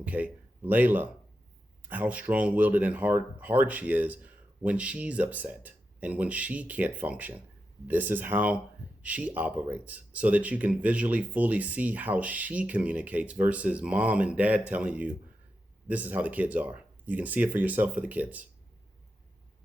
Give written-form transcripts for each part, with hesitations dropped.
Okay. Layla, how strong-willed and hard she is when she's upset and when she can't function. This is how she operates so that you can visually fully see how she communicates versus mom and dad telling you this is how the kids are. You can see it for yourself for the kids.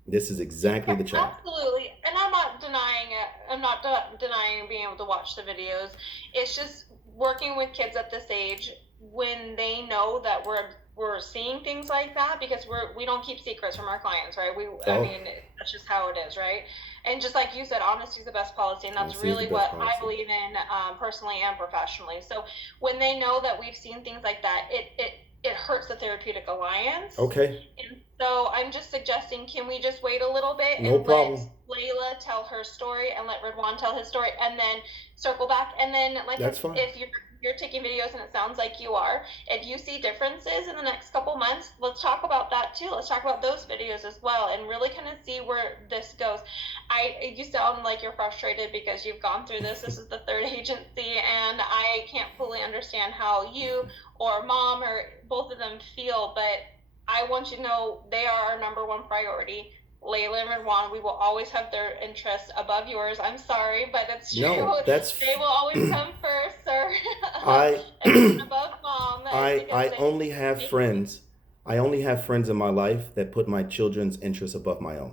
This is exactly Yeah, the child. absolutely. And I'm not denying it. I'm not denying being able to watch the videos. It's just working with kids at this age when they know that we're seeing things like that because we don't keep secrets from our clients, right? I Oh, mean, that's just how it is, right? And just like you said, honesty is the best policy, and that's honesty is the really best what I policy. believe in, personally and professionally. So when they know that we've seen things like that, it hurts the therapeutic alliance. Okay, And so I'm just suggesting, can we just wait a little bit no and let problem. Layla tell her story and let Redwan tell his story and then circle back? And then, like, That's fine. if you're taking videos and it sounds like you are, if you see differences in the next couple months, let's talk about that too. Let's talk about those videos as well and really kind of see where this goes. You sound like you're frustrated because you've gone through this. This is the third agency, and I can't fully understand how you or mom or both of them feel, but I want you to know they are our number one priority. Layla and Ridwan, we will always have their interests above yours. I'm sorry, but it's true. No, They will always come first, sir. I Above mom, because I they only have make things. friends. I only have friends in my life that put my children's interests above my own,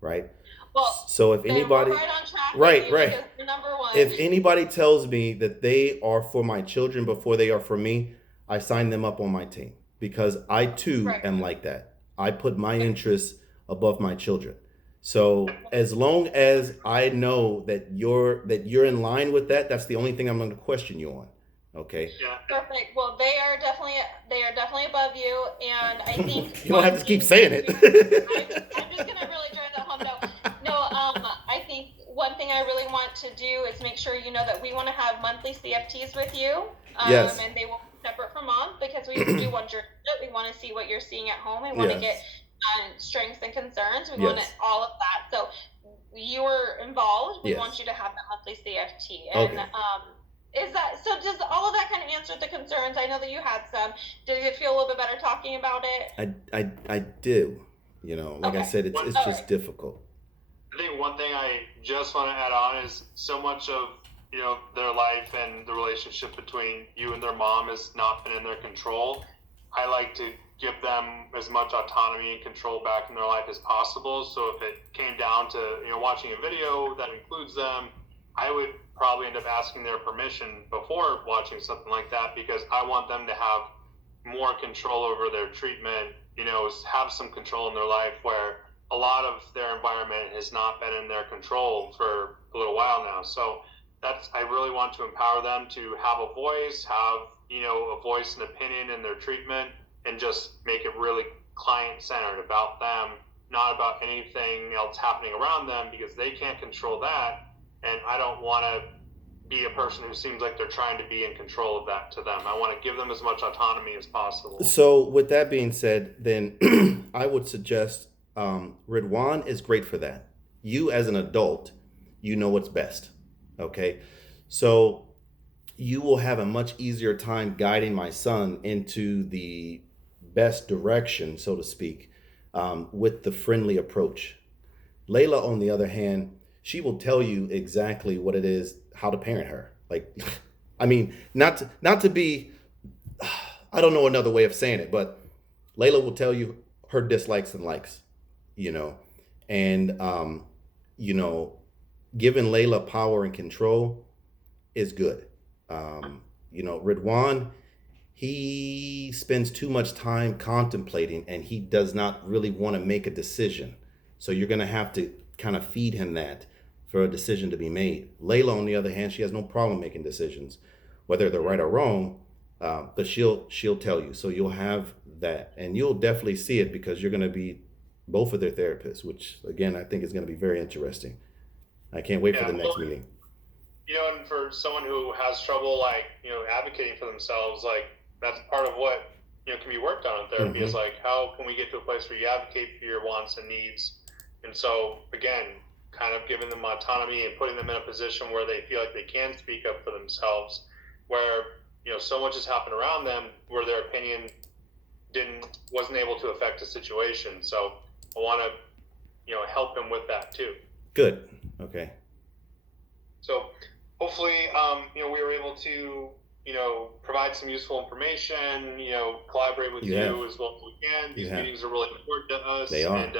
right? Well, So if then we're anybody, right on track with right, you right. because you're number one. If anybody tells me that they are for my children before they are for me, I sign them up on my team because I too Right. am like that. I put my interests above my children. So as long as I know that you're in line with that, that's the only thing I'm going to question you on. Okay. Yeah, Perfect. Well, they are definitely above you, and I think You don't have one to keep thing saying to it. I'm just gonna really drive that home. No, no. I think one thing I really want to do is make sure you know that we want to have monthly CFTs with you, Yes. and they will be separate from mom because we do want your input. We want to see what you're seeing at home. We want to get Yes. strengths and concerns. We want it, Yes. all of that. So you're involved. We want Yes. you to have that monthly CFT, and Okay. is that so? Does all of that kind of answer the concerns? I know that you had some. Did it feel a little bit better talking about it? I do. You know, like I Okay. said, one it's All just right. difficult. I think one thing I just want to add on is so much of their life and the relationship between you and their mom has not been in their control. I like to give them as much autonomy and control back in their life as possible. So if it came down to watching a video that includes them, I would probably end up asking their permission before watching something like that because I want them to have more control over their treatment. Have some control in their life where a lot of their environment has not been in their control for a little while now. So I really want to empower them to have a voice, have a voice and opinion in their treatment, and just make it really client centered about them, not about anything else happening around them because they can't control that. And I don't want to be a person who seems like they're trying to be in control of that to them. I want to give them as much autonomy as possible. So, with that being said, then I would suggest Ridwan is great for that. You, as an adult, you know what's best. Okay. So, you will have a much easier time guiding my son into the best direction, so to speak, with the friendly approach. Layla, on the other hand, she will tell you exactly what it is, how to parent her. Like, I mean, not to be, I don't know another way of saying it, but Layla will tell you her dislikes and likes, you know, and you know, giving Layla power and control is good. Ridwan, he spends too much time contemplating and he does not really want to make a decision. So you're going to have to kind of feed him that for a decision to be made. Layla, on the other hand, she has no problem making decisions, whether they're right or wrong, but she'll tell you. So you'll have that, and you'll definitely see it because you're going to be both of their therapists, which again I think is going to be very interesting. I can't wait for Yeah, the well, next meeting. and for someone who has trouble, like, advocating for themselves, like, that's part of what, can be worked on in therapy is Mm-hmm. like, how can we get to a place where you advocate for your wants and needs? And so, again, kind of giving them autonomy and putting them in a position where they feel like they can speak up for themselves, where, so much has happened around them where their opinion wasn't able to affect the situation. So I want to, help him with that too. Good. Okay. So hopefully, we were able to, provide some useful information, collaborate with you as well as we can. These meetings are really important to us. They are. And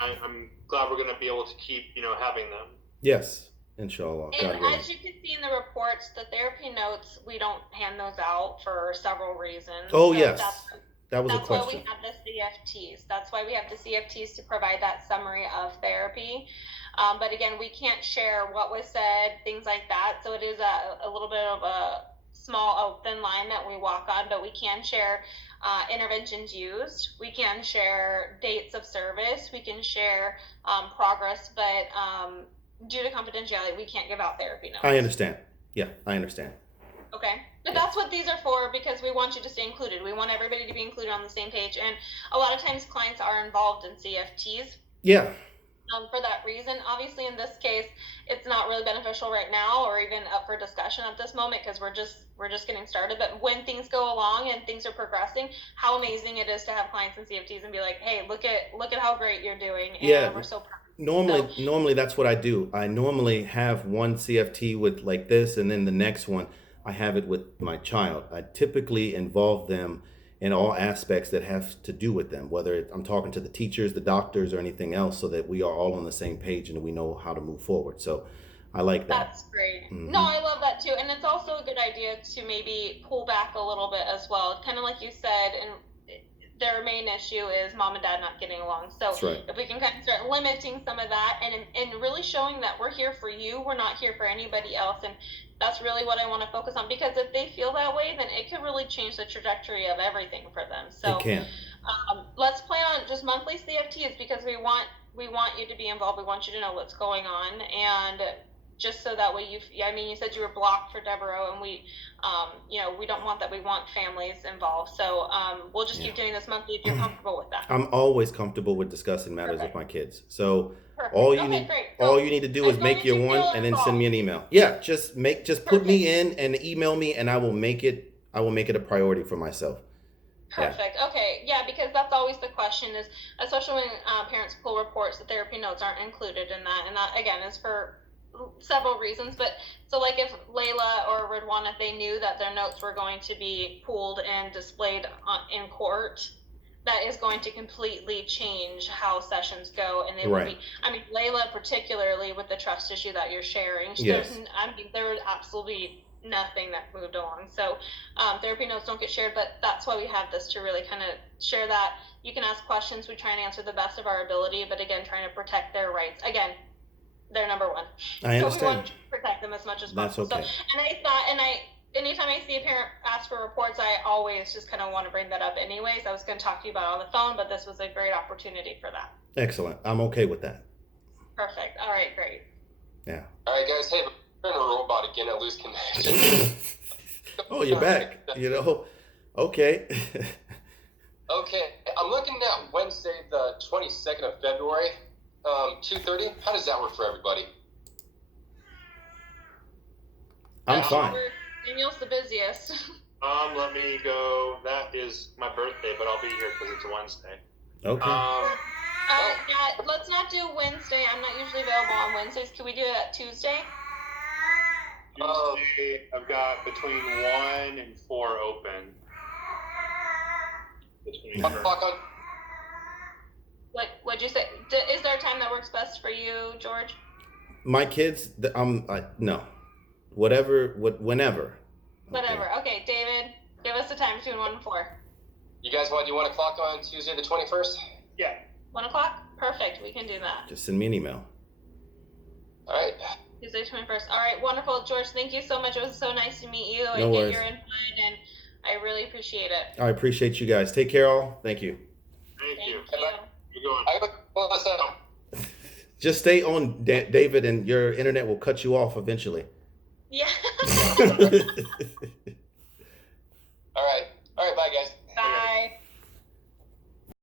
I'm glad we're going to be able to keep, having them. Yes. Inshallah. And as you can see in the reports, the therapy notes, we don't hand those out for several reasons. Oh, so yes. That was a question. That's why we have the CFTs. That's why we have the CFTs to provide that summary of therapy. But again, we can't share what was said, things like that. So it is a little bit of a small, thin line that we walk on, but we can share interventions used. We can share dates of service. We can share progress, but due to confidentiality, we can't give out therapy notes. I understand. Yeah, I understand. Okay. But that's what these are for, because we want you to stay included. We want everybody to be included on the same page. And a lot of times clients are involved in CFTs. Yeah. For that reason. Obviously, in this case, it's not really beneficial right now or even up for discussion at this moment, because we're just getting started. But when things go along and things are progressing, how amazing it is to have clients in CFTs and be like, hey, look at how great you're doing. And we're so proud. Normally that's what I do. I normally have one CFT with like this, and then the next one I have it with my child. I typically involve them in all aspects that have to do with them, whether I'm talking to the teachers, the doctors, or anything else, so that we are all on the same page and we know how to move forward. So I like that. That's great. Mm-hmm. No, I love that too. And it's also a good idea to maybe pull back a little bit as well. Kind of like you said, and their main issue is mom and dad not getting along. So if we can kind of start limiting some of that and really showing that we're here for you, we're not here for anybody else. And that's really what I want to focus on, because if they feel that way, then it could really change the trajectory of everything for them. So it can. Let's plan on just monthly CFTs, because we want you to be involved. We want you to know what's going on, and just so that way you said you were blocked for Devereaux, and we don't want that. We want families involved. So we'll just keep doing this monthly if you're comfortable with that. I'm always comfortable with discussing matters with my kids. So all you need to do is make your one and then send me an email. Yeah, just put me in and email me, and I will make it a priority for myself. Perfect. Yeah. Okay. Yeah, because that's always the question is, especially when parents pull reports, the therapy notes aren't included in that. And that, again, is for several reasons. But so like if Layla or Ridwan, if they knew that their notes were going to be pulled and displayed in court, that is going to completely change how sessions go. And they will be, Layla particularly with the trust issue that you're sharing, there was absolutely nothing that moved along. So therapy notes don't get shared, but that's why we have this, to really kind of share that. You can ask questions. We try and answer the best of our ability, but again, trying to protect their rights. Again, they're number one. I understand. So we want to protect them as much as possible. That's okay. So, anytime I see a parent ask for reports, I always just kind of want to bring that up anyways. I was going to talk to you about it on the phone, but this was a great opportunity for that. Excellent. I'm okay with that. Perfect. All right, great. Yeah. All right, guys. Hey, we're in a robot again at Loose Connection. Oh, you're back. Okay. Okay. I'm looking at Wednesday, the 22nd of February, 2:30. How does that work for everybody? I'm fine. Daniel's the busiest. Let me go. That is my birthday, but I'll be here because it's a Wednesday. Okay. Yeah, let's not do Wednesday. I'm not usually available on Wednesdays. Can we do it at Tuesday? Tuesday, I've got between 1 and 4 open. What'd you say? Is there a time that works best for you, George? My kids, no. Whenever. Whatever. Okay, David, give us a time between 1 and 4. You guys want 1 o'clock on Tuesday the 21st? Yeah. 1 o'clock? Perfect. We can do that. Just send me an email. All right. Tuesday 21st. All right, wonderful. George, thank you so much. It was so nice to meet you and No worries. Get your input, and I really appreciate it. I appreciate you guys. Take care, all. Thank you. Thank you. You're going. Just stay on, David, and your internet will cut you off eventually. Yeah.